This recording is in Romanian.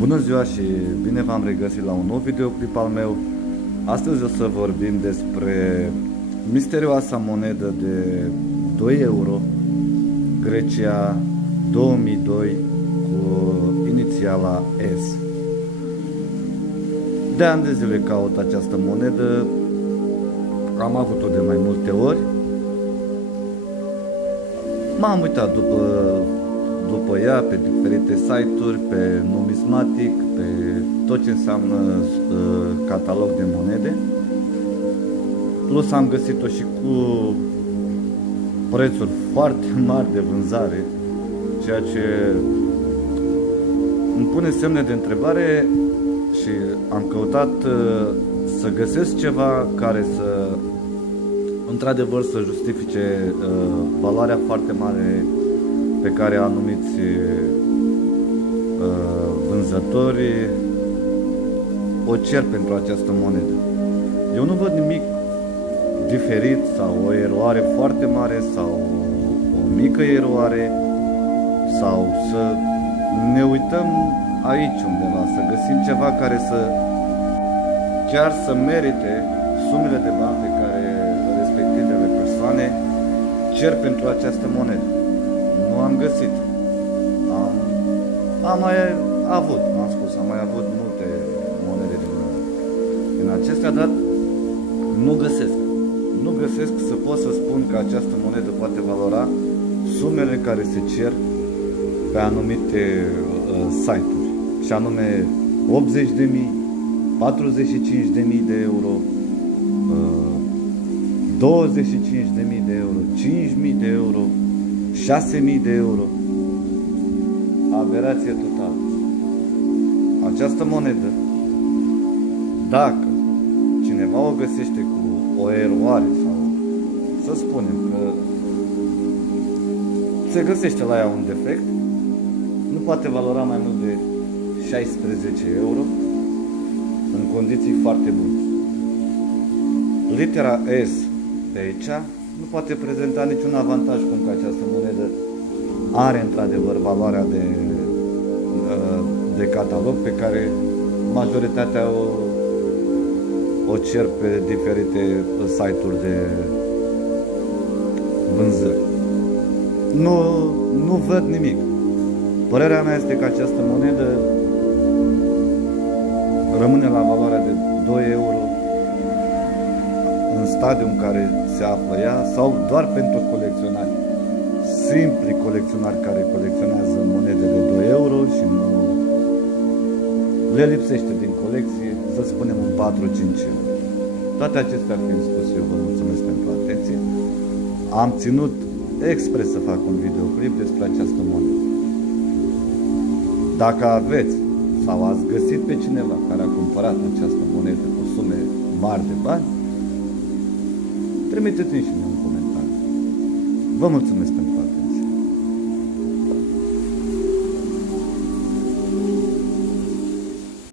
Bună ziua și bine v-am regăsit la un nou videoclip al meu. Astăzi o să vorbim despre misterioasa monedă de 2 euro, Grecia 2002, cu inițiala S. De ani de zile caut această monedă, am avut-o de mai multe ori. M-am uitat după ea pe diferite site-uri, pe numismatic, pe tot ce înseamnă catalog de monede. Plus am găsit-o și cu prețuri foarte mari de vânzare, ceea ce îmi pune semne de întrebare și am căutat să găsesc ceva care să într-adevăr să justifice valoarea foarte mare pe care anumiți vânzători o cer pentru această monedă. Eu nu văd nimic diferit sau o eroare foarte mare sau o mică eroare, sau să ne uităm aici undeva, să găsim ceva care să chiar să merite sumele de bani pe care respectivele persoane cer pentru această monedă. Nu am găsit. Am mai avut, am spus, am mai avut multe monede din acestea, dar nu găsesc. Nu găsesc să pot să spun că această monedă poate valora sumele care se cer pe anumite site-uri, și anume 80.000, 45.000 de euro, 25.000 de euro, 5.000 de euro, 6.000 de euro. Aberație totală. Această monedă, dacă cineva o găsește cu o eroare sau să spunem că se găsește la ea un defect, nu poate valora mai mult de 16 euro în condiții foarte bune. Litera S pe aici nu poate prezenta niciun avantaj cum că această monedă are într-adevăr valoarea de catalog pe care majoritatea o cer pe diferite site-uri de vânzări. Nu văd nimic. Părerea mea este că această monedă rămâne la valoarea de 2 euro în stadiul în care se află ea, sau doar pentru colecționari, simpli colecționari care colecționează monede de 2 euro și nu le lipsește din colecție, să spunem, un 4-5 euro. Toate acestea fiind spus, eu vă mulțumesc pentru atenție. Am ținut expres să fac un videoclip despre această monedă. Dacă aveți sau ați găsit pe cineva care a cumpărat această monedă cu sume mari de bani, trimiteți-mi și mie un comentariu. Vă mulțumesc pentru